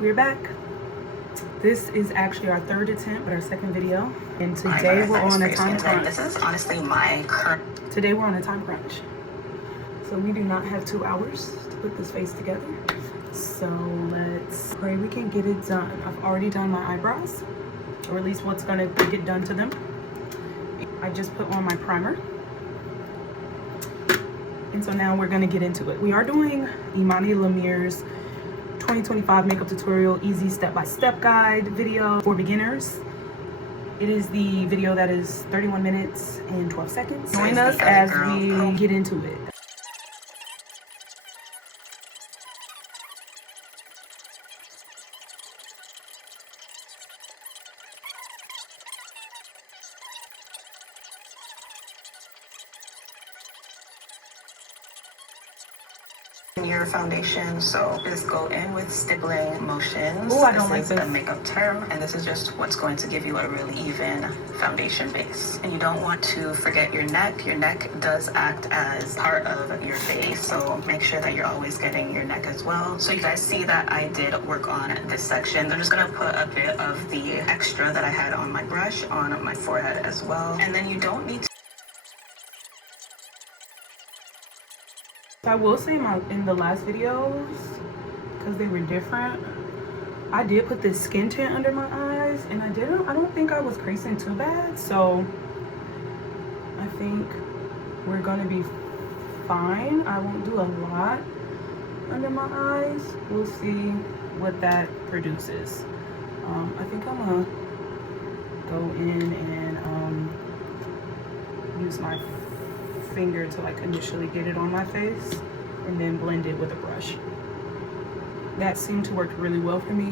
We're back. This is actually our third attempt, but our second video. And today we're on a time crunch. This is honestly my current. Today we're on a time crunch. So we do not have 2 hours to put this face together. So let's pray we can get it done. I've already done my eyebrows, or at least what's gonna get done to them. I just put on my primer. And so now we're gonna get into it. We are doing Imani Lemaire's 2025 makeup tutorial, easy step-by-step guide video for beginners. It is the video that is 31 minutes and 12 seconds. Join us as we get into it. Your foundation, so just go in with stippling motions. Oh, I don't like this. this. Is a makeup term, and this is just what's going to give you a really even foundation base. And you don't want to forget your neck. Your neck does act as part of your face, so make sure that you're always getting your neck as well. So you guys see that I did work on this section. I'm just gonna put a bit of the extra that I had on my brush on my forehead as well. And then you don't need to. I will say in the last videos, because they were different, I did put this skin tint under my eyes, and I don't think I was creasing too bad, so I think we're gonna be fine. I won't do a lot under my eyes. We'll see what that produces. I think I'm gonna go in and use my finger to like initially get it on my face and then blend it with a brush. That seemed to work really well for me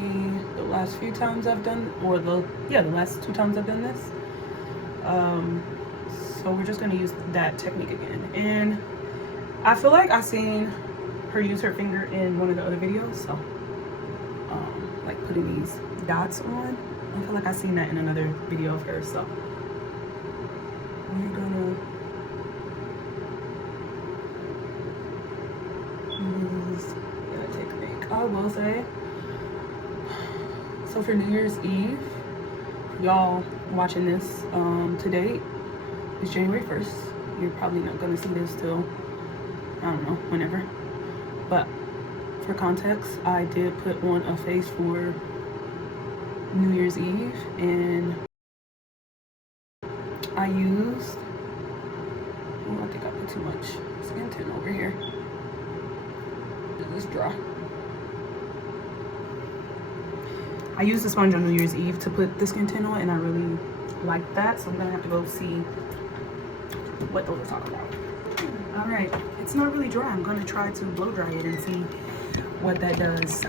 the last few times I've done, or the last 2 times I've done this. So we're just gonna use that technique again. And I feel like I've seen her use her finger in one of the other videos, so like putting these dots on. I feel like I've seen that in another video of hers, so we're gonna technique. I will say, so for New Year's Eve, y'all watching this today is January 1st. You're probably not gonna see this till I don't know, whenever, but for context, I did put on a face for New Year's Eve, and I used, oh, I think I put too much skin tint over here. This dry. I used a sponge on New Year's Eve to put the skin tint on, and I really liked that, so I'm gonna have to go see what those are talking about. All right, it's not really dry. I'm gonna try to blow dry it and see what that does.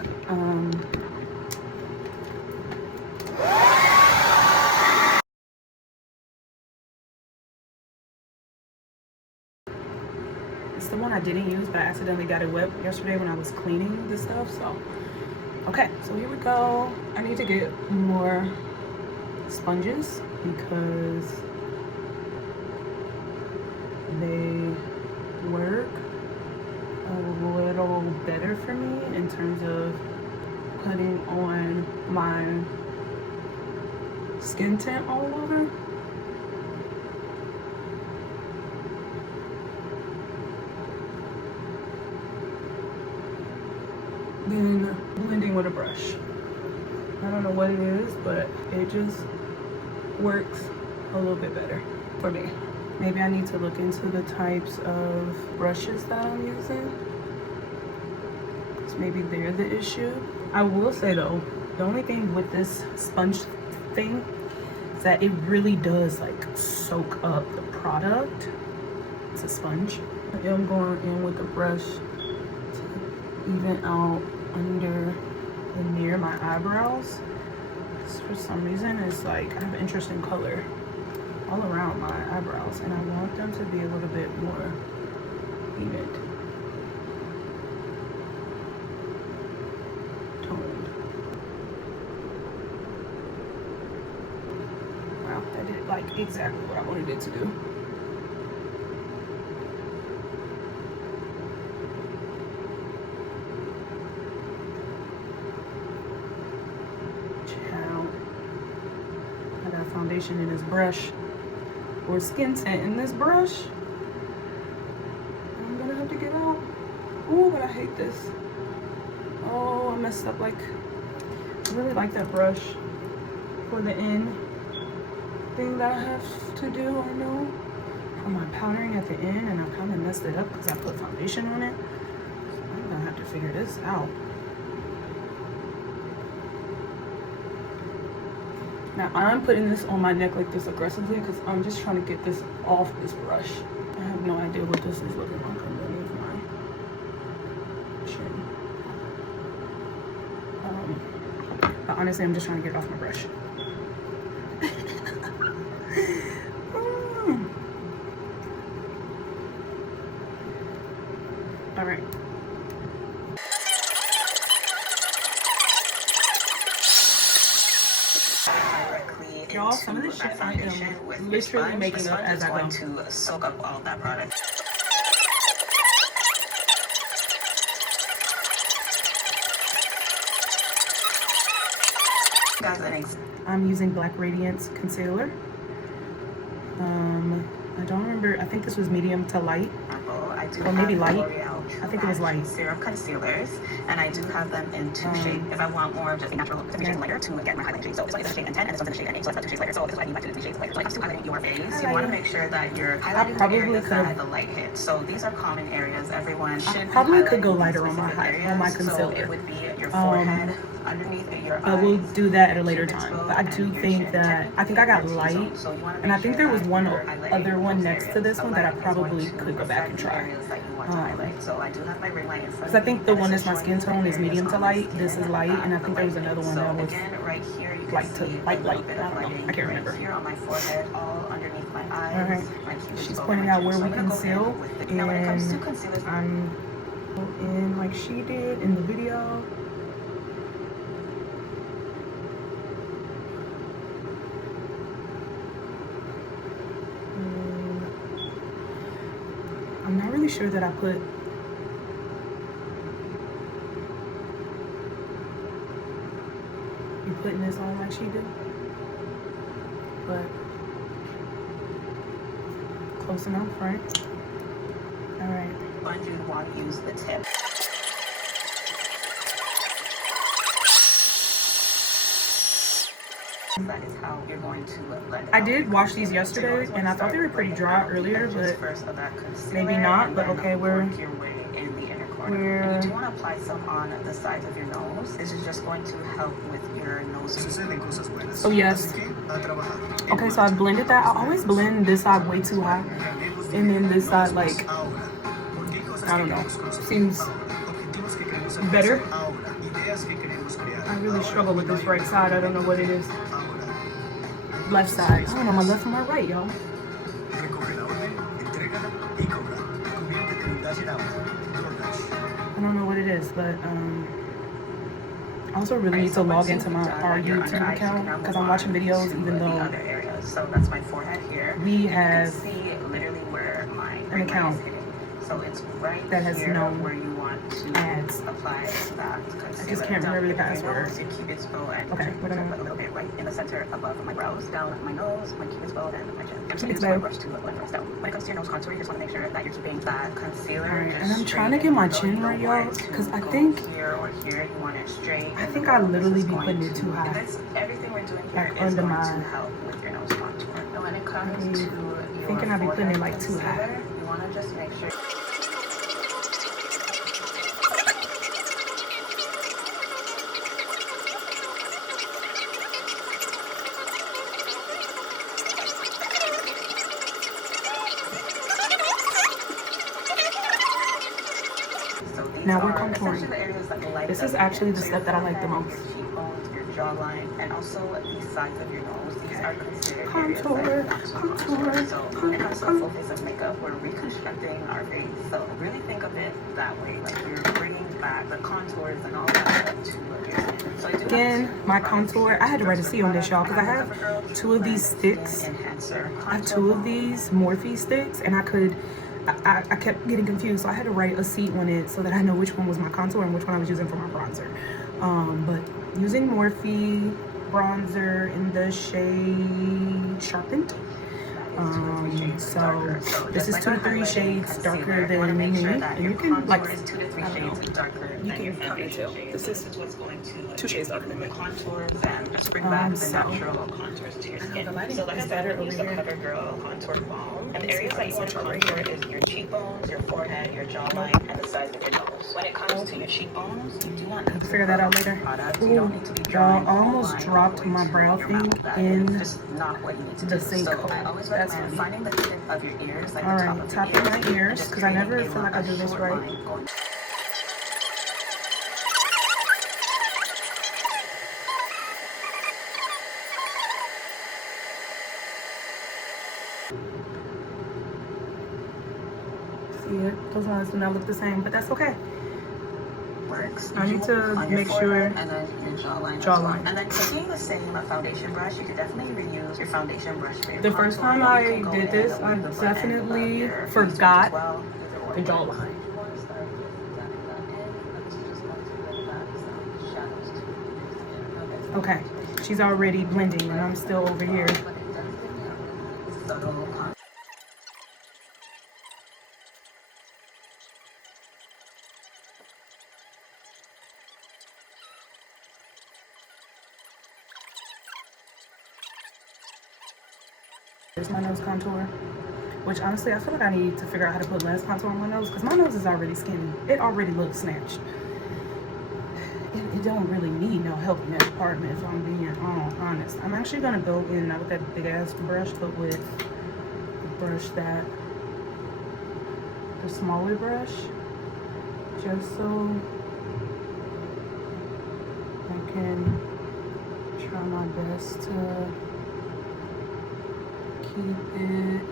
It's the one I didn't use, but I accidentally got it wet yesterday when I was cleaning this stuff, so. Okay, so here we go. I need to get more sponges because they work a little better for me in terms of putting on my skin tint all over. Then blending with a brush. I don't know what it is, but it just works a little bit better for me. Maybe I need to look into the types of brushes that I'm using, because maybe they're the issue. I will say though, the only thing with this sponge thing is that it really does like soak up the product. It's a sponge. I'm going in with the brush to even out under and near my eyebrows. For some reason, it's like I have an interesting color all around my eyebrows, and I want them to be a little bit more even toned. Wow, that did like exactly what I wanted it to do. foundation in this brush or skin tint in this brush. I'm gonna have to get out. Oh, but I hate this. Oh, I messed up. Like, I really like that brush for the end thing that I have to do. I know for my powdering at the end, and I kind of messed it up because I put foundation on it. So I'm gonna have to figure this out. Now I'm putting this on my neck like this aggressively because I'm just trying to get this off this brush. I have no idea what this is looking like underneath my chin. But honestly, I'm just trying to get it off my brush. All right. Y'all, some of this shit I am literally making up as I go. To soak up all that product. I'm using Black Radiance concealer. I don't remember. I think this was medium to light, or maybe light. I think it was light. Serum concealers, and I do have them in 2 shades. If I want more of just a natural shade lighter to get my highlighting shade. So this one is a shade in 10, and this one's a shade in 8, so it's 2 shades lighter. So this is why I need my 2 shades lighter. So when it comes to highlighting your face, you want to make sure that you're highlighting the areas that the light hits. So these are common areas. Everyone should. I probably could go lighter on my concealer. So it would be your forehead, underneath your eyes. But we'll do that at a later time. But I do think that I think I got light, and I think there was one other one next to this one that I probably could go back and try. So I do have my ring light in front. Because I think the one that's my skin tone is medium to light. This is light, and I think there was another one that was light to light. I don't know. I can't remember. Here on my forehead, all underneath my eyes. All right. She's pointing out where we conceal, and I'm in like she did in the video. I'm not really sure that I put you putting this on like she did, but close enough, right? All right. But you want to use the tip. That is how you're going to blend it. I did wash these yesterday, and I thought they were pretty dry earlier, but maybe not. But okay, we're and you do want to apply some on the sides of your nose. This is just going to help with your nose. So yes. Okay, so I blended that. I always blend this side way too high, and then this side, like, I don't know, seems better. I really struggle with this right side. I don't know what it is. Left side. I don't know my left from my right, y'all. I don't know what it is, but I also really need to log into our YouTube account because I'm watching videos even though so that's my forehead here. We have see literally where my an account so it's right that has no where you want to ads. Apply that. I just can't remember the password. Cupid's bow and okay, a little bit right in the center above my brows, down my nose, my cupid's bow, and my chin. I'm just it's going to brush to blend the rest out. When it comes to your nose contour, you just want to make sure that you're keeping that concealer. Right. And I'm trying to get my chin right, y'all, because I think here or here you want it straight. I think I literally be putting it too high. Everything we're doing here like is under going my. to help with your nose contour. And when it comes to your thinking I be putting it like too high. You want to just make sure. Now we're contouring. This is actually the step that I like the most. Your jawline and also the sides of your nose. These are considered contour. So when it comes to a full face of makeup, we're reconstructing our face. So really think of it that way. Like you're bringing back the contours and all that up to your skin. So again, my contour, I had to write a C on this, y'all, because I have 2 of these sticks. I have 2 of these Morphe sticks, and I kept getting confused, so I had to write a C on it so that I know which one was my contour and which one I was using for my bronzer. But using Morphe, bronzer in the shade Sharpened. So this is 2 to 3 shades darker than me, and you can like, I don't know, you can kind of tell this is 2 shades darker than me. So the lighting is better over here. And the areas that you want to contour is your cheekbones, your forehead, your jawline, and the sides of your nose. When it comes to your cheekbones, you do not need to figure that out later. You don't need to be Y'all, almost dropped my brow thing in just not what you need to the do. sink So hole. I always That's recommend funny. finding the tip of your ears, like All the right, top of my ears, because I never feel like I do this right. See it? Those ones do not look the same, but that's okay. Works. I need to make sure. And then your jawline. Jawline. And then taking the same foundation brush, you could definitely reuse your foundation brush for your The first time I did this, I definitely forgot the jawline. Okay, she's already blending and I'm still over here. Here's my nose contour, which honestly I feel like I need to figure out how to put less contour on my nose because my nose is already skinny. It already looks snatched. It don't really need no help in that department if I'm being honest. I'm actually gonna go in not with that big ass brush, but with the brush that, the smaller brush, just so I can try my best to keep it.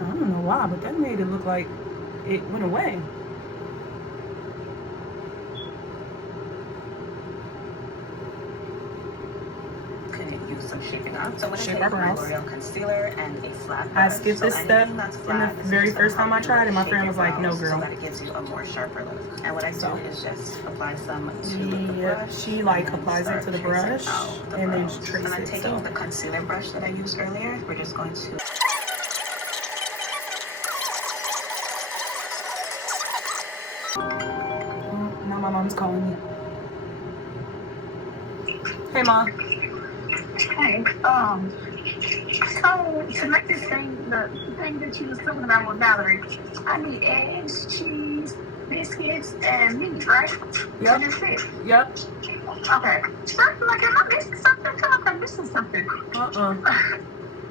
I don't know why, but that made it look like it went away. Use some shaping up. So when I Shape take our my brows. L'Oreal concealer and a flat I brush, skipped so this step anything that's in flat, the this very is first time I gonna tried, and my shape friend your was like, "No, brows girl." So that it gives you a more sharper look. And what I do is just apply some to the Yeah, brush. she like and applies it start to the tracing brush out the and then brows. trace And I'm it. taking So the concealer brush that I used earlier. We're just going to. now my mom's calling me. Hey, mom. Hey, so to make this thing, the thing that you was talking about with Valerie, I need eggs, cheese, biscuits, and meat, right? Yep. And that's it. Yep. Okay. So like, am I missing something? I feel like I'm missing something.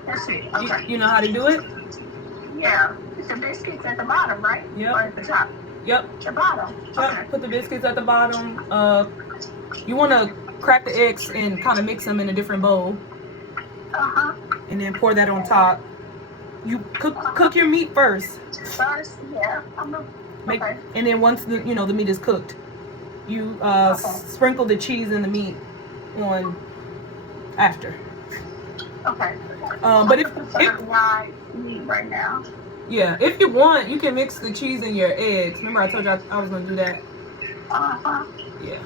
That's it. Okay. You know how to do it? Yeah. The biscuits at the bottom, right? Yep. Or at the top? Yep. The bottom. Yep. Okay. Put the biscuits at the bottom. You want to crack the eggs and kind of mix them in a different bowl, and then pour that on top. You cook your meat first. First, yeah. Okay. And then once the meat is cooked, you sprinkle the cheese and the meat on after. Okay. But if meat right now. yeah, if you want, you can mix the cheese in your eggs. Remember I told you I was gonna do that. Yeah.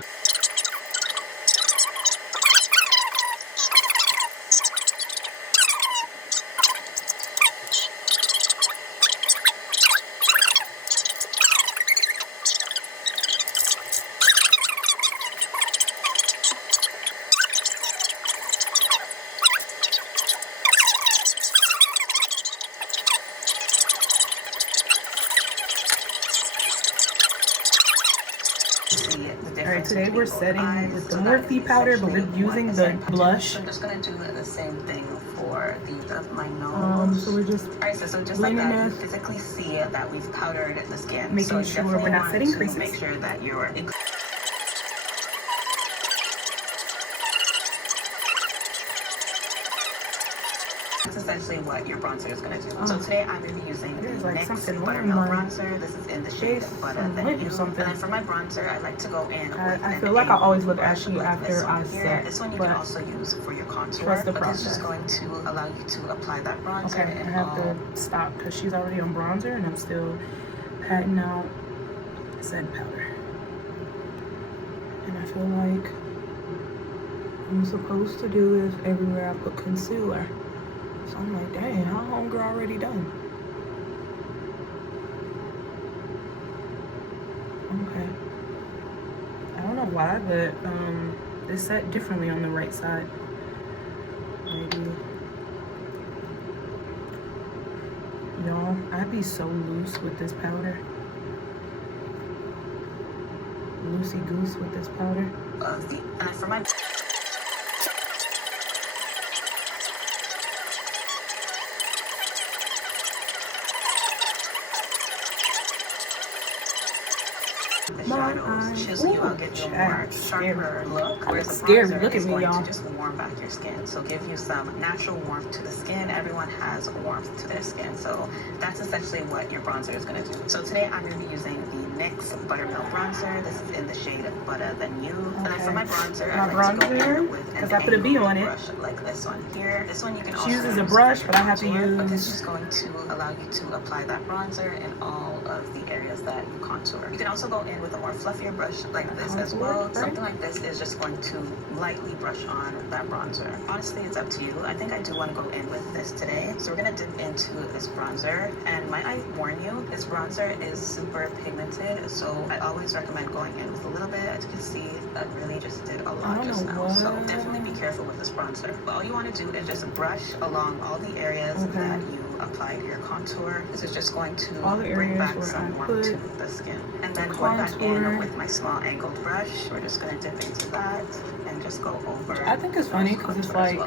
Alright, today we're setting with the Morphe powder, but we're using the blush. I'm just gonna do the same thing for the of my nose. So we're just Alright, so just like that, you physically see that we've powdered the skin. making sure we're not setting creases. Make sure that you're. That's essentially what your bronzer is going to do. So today I'm going to be using the NYX Buttermilk bronzer. This is in the shade Butter. And then for my bronzer, I like to go in with I feel like I always look ashy after I set. This one you can also use for your contour. Trust the but process. this is going to allow you to apply that bronzer. Okay, I have to stop because she's already on bronzer and I'm still patting out setting powder. And I feel like I'm supposed to do this everywhere I put concealer. So I'm like, dang, how homegirl already done? Okay. I don't know why, but it's set differently on the right side. Maybe. Y'all, I'd be so loose with this powder. Loosey goose with this powder. And for my the shadows, chiseling you out, get you a more sharper look. Whereas the bronzer Look at is me, going y'all. to just warm back your skin. So give you some natural warmth to the skin. Everyone has warmth to their skin. So that's essentially what your bronzer is going to do. So today I'm going to be using the NYX Buttermilk Bronzer. This is in the shade Butter Than You. Okay. And then for my bronzer, I like to go in with an I put a B on it. brush like this one here. This one you can also uses a brush, but I have to use. But this is going to allow you to apply that bronzer in all of the areas that you contour. You can also go in with a more fluffier brush like this as well. Right? Something like this is just going to lightly brush on that bronzer. Honestly, it's up to you. I think I do want to go in with this today. So we're going to dip into this bronzer. And might I warn you, this bronzer is super pigmented. So I always recommend going in with a little bit. As you can see, that really just did a lot just now. So definitely be careful with this bronzer. But all you want to do is just brush along all the areas that you applied your contour. This is just going to bring back some warmth to the skin. And then going back in with my small angled brush, we're just going to dip into that and just go over. I think it's funny because it's like.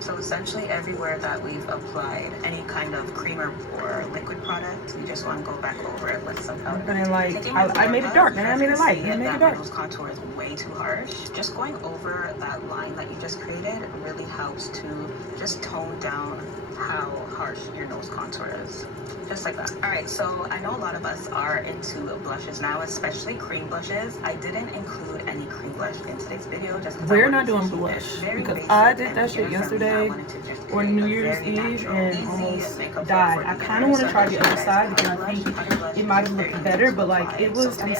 So essentially everywhere that we've applied any kind of creamer or liquid product, you just want to go back over it with some powder. And like, I made it dark and I made it light. I made it dark. Those contour is way too harsh. Just going over that line that you just created really helps to just tone down how harsh your nose contour is. Just like that. Alright, so I know a lot of us are into blushes now, especially cream blushes. I didn't include any cream blush in today's video just because we're not doing blush because I did that shit yesterday or New Year's Eve and almost died. I kind of want to try the other side because I think it might have looked better, but like it was, I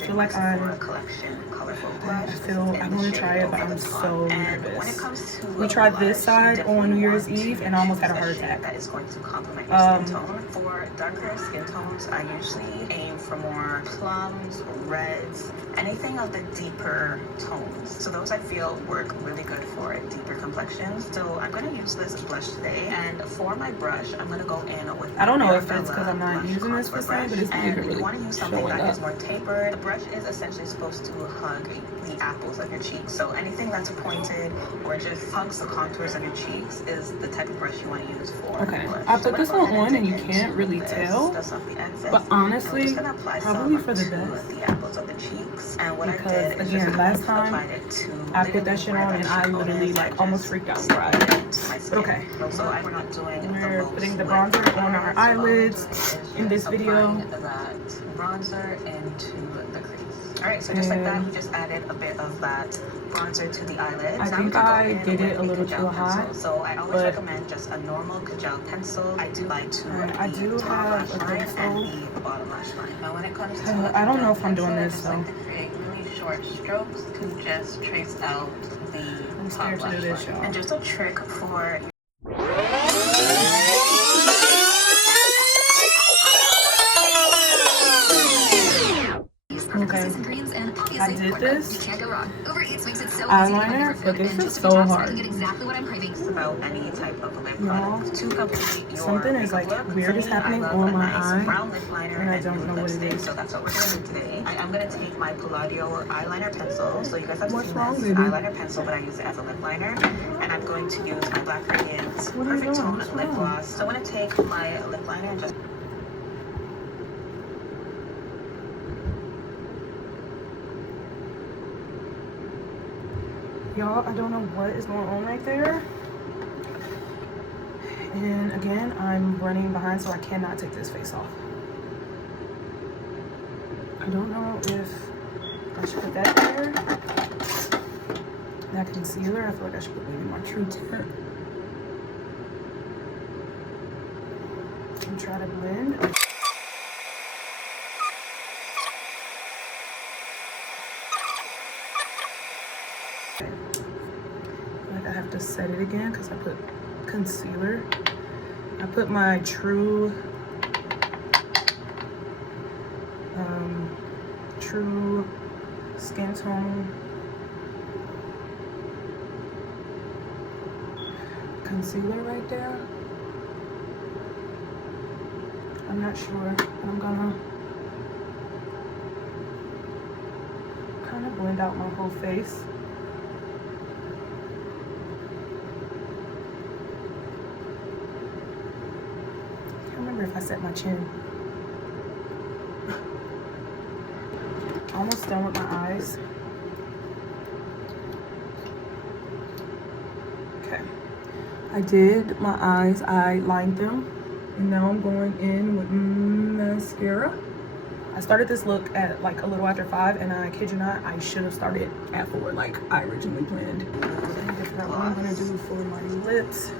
feel like I want to try it, but I'm so nervous. We tried this side on New Year's Eve and I almost had a heart attack. That is going to complement your skin tone. For darker skin tones, I usually aim for more plums, reds, anything of the deeper tones. So those I feel work really good for deeper complexions. So I'm going to use this blush today, and for my brush, I'm going to go in with. I don't know if it's because I'm not using this for say, but it's really you want to use something that is more tapered. The brush is essentially supposed to hug the apples of your cheeks. So anything that's pointed or just hugs the contours of your cheeks is the type of brush you want to use for. Okay, I put this one on and you can't really tell, but honestly, probably for the best. The apples of the cheeks. And what because I did is again, last time I put that shit on and I literally like almost freaked out. Okay, so we're not doing. We're putting the bronzer on our eyelids in this video. That bronzer into the crease. Alright, so just like that, you just added a bit of that bronzer to the eyelids. I think I did it a little too hot. So I always recommend just a normal Kajal pencil. I do like to I do have a pencil and the bottom lash line. Now when it comes to I don't know if I'm doing this though. I just like to create really short strokes to just trace out the top lash line. And just a trick for okay, I did this eyeliner, but this is so hard. About any type of lip product to complete your something is like weird is happening on my eye, and I don't know what it is. So that's what we're doing today. I'm gonna take my Palladio eyeliner pencil. So you guys have What's seen wrong, this baby? eyeliner pencil, but I use it as a lip liner, and I'm going to use my Black Radiance Perfect Tone lip gloss. So I'm gonna take my lip liner and just. Y'all, I don't know what is going on right there. And again, I'm running behind, so I cannot take this face off. I don't know if I should put that there. That concealer, I feel like I should put maybe more True Tint. And try to blend. to set it again because I put concealer. I put my true skin tone concealer right there. I'm not sure, but I'm gonna kind of blend out my whole face. I can't remember if I set my chin. Almost done with my eyes. Okay, I did my eyes, I lined them, and now I'm going in with mascara. I started this look at like a little after 5, and I kid you not, I should have started at 4 like I originally planned. Different what I'm gonna do for my lips.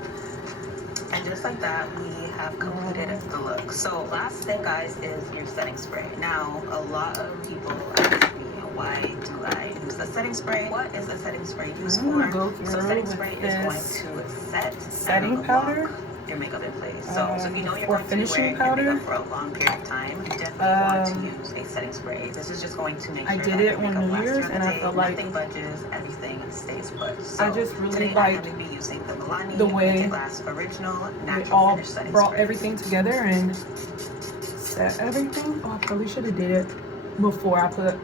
And just like that, we have completed the look. So last thing, guys, is your setting spray. Now, a lot of people ask me, why do I use the setting spray? What is the setting spray used for? So setting spray is going to set setting powder, your makeup in place. So if you know you're or going to be finishing wearing powder your makeup for a long period of time, you definitely want to use a setting spray. This is just going to make sure I did that it your on makeup New lasts Year's, throughout and the I day. feel like Nothing budges, everything stays put. So I just really today liked I'm going to be using the the way original it natural all finish setting brought spray. everything together and set everything. Oh, I probably should have did it before I put.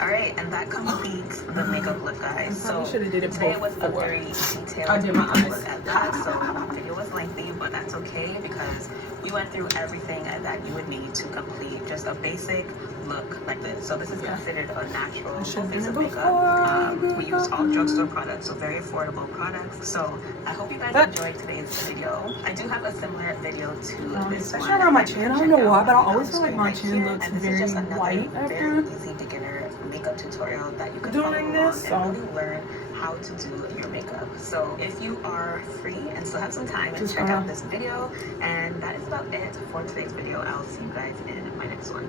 All right, and that completes the makeup look, guys. I should have did it today was a before. very detailed I did my eyes. look at that. So the video was lengthy, but that's okay because we went through everything that you would need to complete just a basic look like this. So this is considered a natural full face of makeup. We use all drugstore products, so very affordable products. So I hope you guys enjoyed today's video. I do have a similar video to this one. Especially around my chin. I don't know why, but I always feel like my chin looks very white after easy beginner makeup tutorial that you can doing this. follow along and really learn how to do your makeup. So if you are free and still have some time, and check out this video. And that is about it for today's video. I'll see you guys in my next one.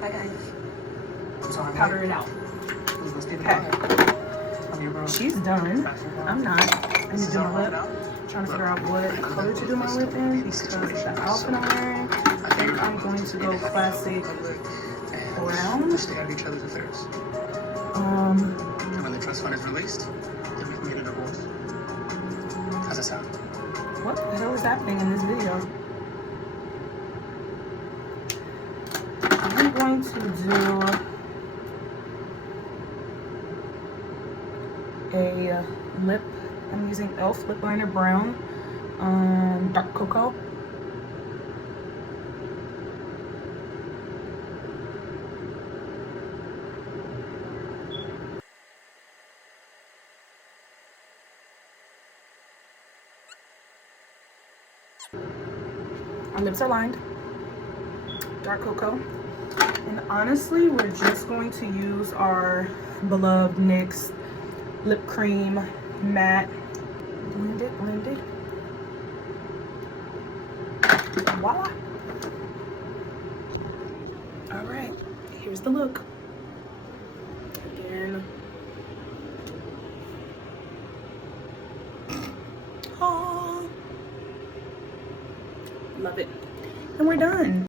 Bye, guys. powder it out. Okay. She's done. I'm not. I need to do my lip. Trying to figure out what color to do my lip in because the outfit I'm wearing, I think I'm going to go classic brown. Stay out of each other's affairs. And when the trust fund is released, then we can get a divorce. How's that sound? What the hell is happening in this video? I'm going to do a lip. I'm using e.l.f. lip liner brown, dark cocoa. Our lips are lined, dark cocoa, and honestly we're just going to use our beloved NYX lip cream matte. Blend it, voila. All right, here's the look. Again, oh, love it. And we're done.